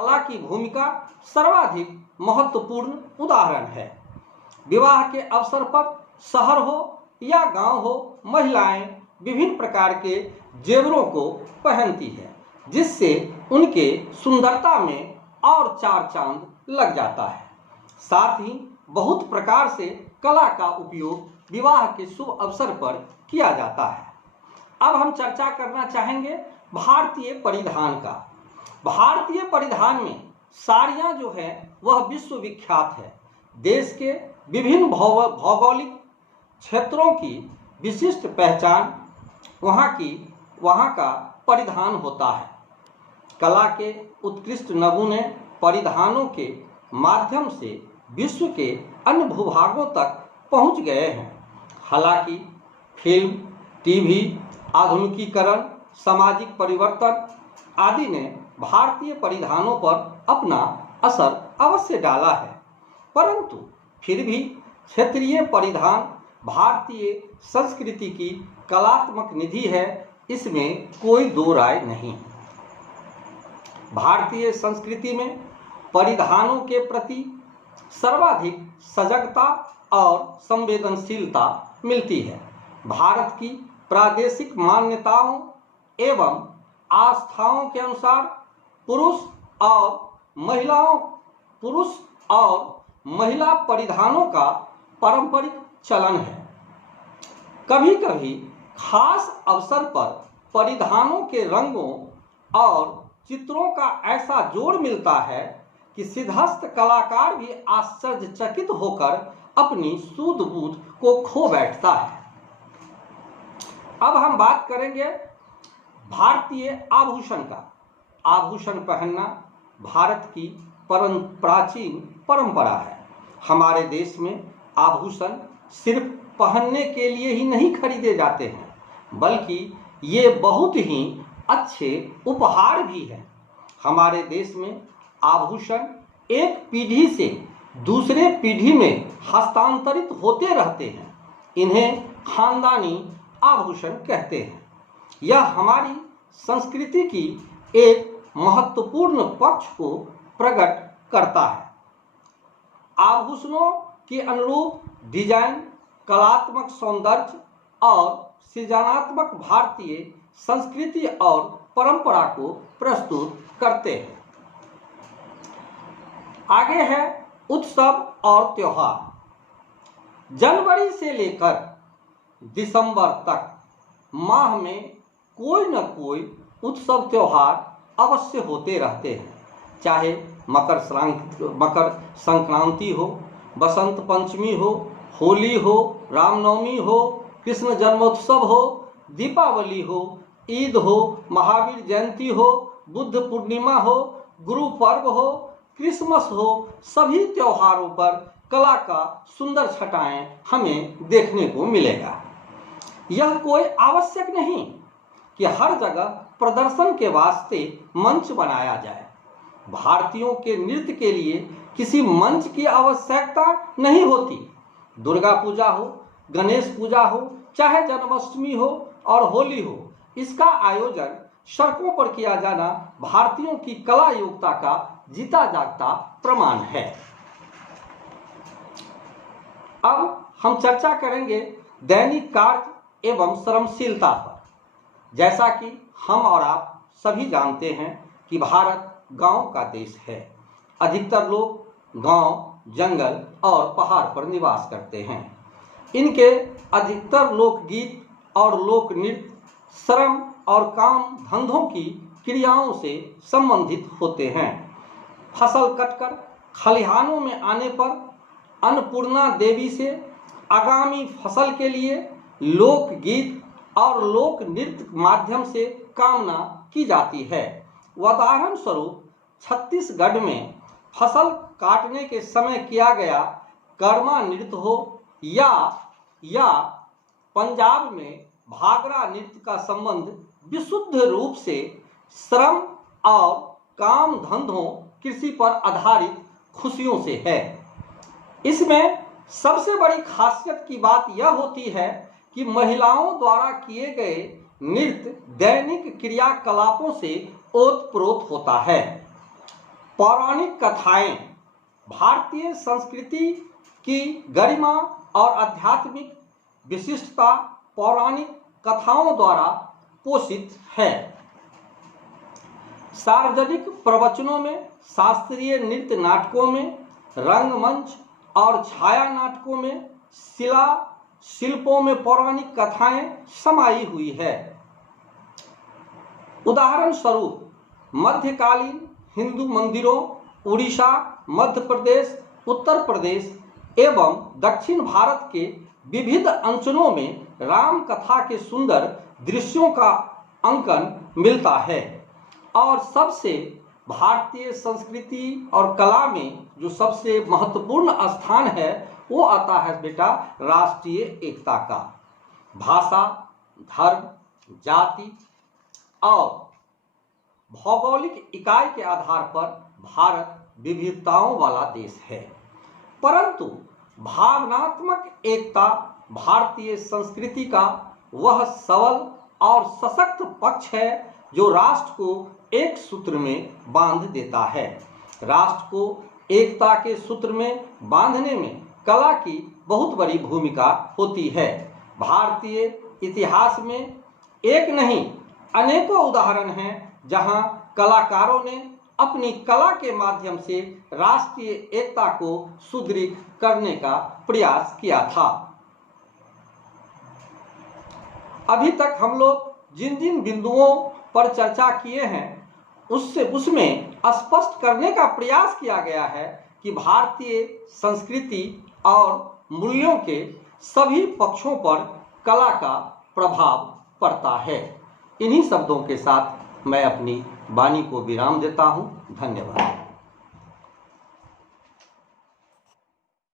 कला की भूमिका सर्वाधिक महत्वपूर्ण उदाहरण है। विवाह के अवसर पर शहर हो या गांव हो, महिलाएं विभिन्न प्रकार के जेवरों को पहनती है, जिससे उनके सुंदरता में और चार चांद लग जाता है। साथ ही बहुत प्रकार से कला का उपयोग विवाह के शुभ अवसर पर किया जाता है। अब हम चर्चा करना चाहेंगे भारतीय परिधान का। भारतीय परिधान में साड़ियाँ जो है वह विश्वविख्यात है। देश के विभिन्न भौगोलिक क्षेत्रों की विशिष्ट पहचान वहाँ का परिधान होता है। कला के उत्कृष्ट नमूने परिधानों के माध्यम से विश्व के अन्य भूभागों तक पहुँच गए हैं। हालांकि फिल्म, टीवी, आधुनिकीकरण, सामाजिक परिवर्तन आदि ने भारतीय परिधानों पर अपना असर अवश्य डाला है, परंतु फिर भी क्षेत्रीय परिधान भारतीय संस्कृति की कलात्मक निधि है, इसमें कोई दो राय नहीं। भारतीय संस्कृति में परिधानों के प्रति सर्वाधिक सजगता और संवेदनशीलता मिलती है। भारत की प्रादेशिक मान्यताओं एवं आस्थाओं के अनुसार पुरुष और महिला परिधानों का पारंपरिक चलन है। कभी कभी खास अवसर पर परिधानों के रंगों और चित्रों का ऐसा जोड़ मिलता है कि सिद्धहस्त कलाकार भी आश्चर्यचकित होकर अपनी सूझबूझ को खो बैठता है। अब हम बात करेंगे भारतीय आभूषण का। आभूषण पहनना भारत की प्राचीन परंपरा है। हमारे देश में आभूषण सिर्फ पहनने के लिए ही नहीं खरीदे जाते हैं, बल्कि ये बहुत ही अच्छे उपहार भी हैं। हमारे देश में आभूषण एक पीढ़ी से दूसरे पीढ़ी में हस्तांतरित होते रहते हैं। इन्हें खानदानी आभूषण कहते हैं। यह हमारी संस्कृति की एक महत्वपूर्ण पक्ष को प्रकट करता है। आभूषणों के अनुरूप डिजाइन, कलात्मक सौंदर्य और सृजनात्मक भारतीय संस्कृति और परंपरा को प्रस्तुत करते हैं। आगे है उत्सव और त्योहार। जनवरी से लेकर दिसंबर तक माह में कोई न कोई उत्सव त्योहार अवश्य होते रहते हैं। चाहे मकर संक्रांति हो, बसंत पंचमी हो, होली हो, रामनवमी हो, कृष्ण जन्मोत्सव हो, दीपावली हो, ईद हो, महावीर जयंती हो, बुद्ध पूर्णिमा हो, गुरु पर्व हो, क्रिसमस हो, सभी त्योहारों पर कला का सुंदर छटाएं हमें देखने को मिलेगा। यह कोई आवश्यक नहीं कि हर जगह प्रदर्शन के वास्ते मंच बनाया जाए। भारतीयों के नृत्य के लिए किसी मंच की आवश्यकता नहीं होती। दुर्गा पूजा हो, गणेश पूजा हो, चाहे जन्माष्टमी हो और होली हो, इसका आयोजन सड़कों पर किया जाना भारतीयों की कला योग्यता का जीता जागता प्रमाण है। अब हम चर्चा करेंगे दैनिक कार्य एवं श्रमशीलता पर। जैसा कि हम और आप सभी जानते हैं कि भारत गांव का देश है। अधिकतर लोग गांव, जंगल और पहाड़ पर निवास करते हैं। इनके अधिकतर लोकगीत और लोक नृत्य श्रम और काम धंधों की क्रियाओं से संबंधित होते हैं। फसल कटकर खलिहानों में आने पर अन्नपूर्णा देवी से आगामी फसल के लिए लोकगीत और लोक नृत्य माध्यम से कामना की जाती है। उदाहरण स्वरूप छत्तीसगढ़ में फसल काटने के समय किया गया कर्मा नृत्य हो या पंजाब में भागरा नृत्य का संबंध विशुद्ध रूप से श्रम और काम धंधों, कृषि पर आधारित खुशियों से है। इसमें सबसे बड़ी खासियत की बात यह होती है कि महिलाओं द्वारा किए गए नृत्य दैनिक क्रियाकलापों से ओतप्रोत होता है। पौराणिक कथाएं भारतीय संस्कृति की गरिमा और आध्यात्मिक विशिष्टता पौराणिक कथाओं द्वारा पोषित है। सार्वजनिक प्रवचनों में, शास्त्रीय नृत्य नाटकों में, रंगमंच और छाया नाटकों में, शिला शिल्पों में पौराणिक कथाएं समाई हुई है। उदाहरण स्वरूप मध्यकालीन हिंदू मंदिरों, उड़ीसा, मध्य प्रदेश, उत्तर प्रदेश एवं दक्षिण भारत के विविध अंचलों में राम कथा के सुंदर दृश्यों का अंकन मिलता है। और सबसे भारतीय संस्कृति और कला में जो सबसे महत्वपूर्ण स्थान है वो आता है बेटा राष्ट्रीय एकता का। भाषा, धर्म, जाति और भौगोलिक इकाई के आधार पर भारत विविधताओं वाला देश है, परंतु भावनात्मक एकता भारतीय संस्कृति का वह सबल और सशक्त पक्ष है जो राष्ट्र को एक सूत्र में बांध देता है। राष्ट्र को एकता के सूत्र में बांधने में कला की बहुत बड़ी भूमिका होती है। भारतीय इतिहास में एक नहीं अनेकों उदाहरण हैं जहां कलाकारों ने अपनी कला के माध्यम से राष्ट्रीय एकता को सुदृढ़ करने का प्रयास किया था। अभी तक हम लोग जिन जिन बिंदुओं पर चर्चा किए हैं उसमें स्पष्ट करने का प्रयास किया गया है कि भारतीय संस्कृति और मूल्यों के सभी पक्षों पर कला का प्रभाव पड़ता है। इन्हीं शब्दों के साथ मैं अपनी वाणी को विराम देता हूं। धन्यवाद।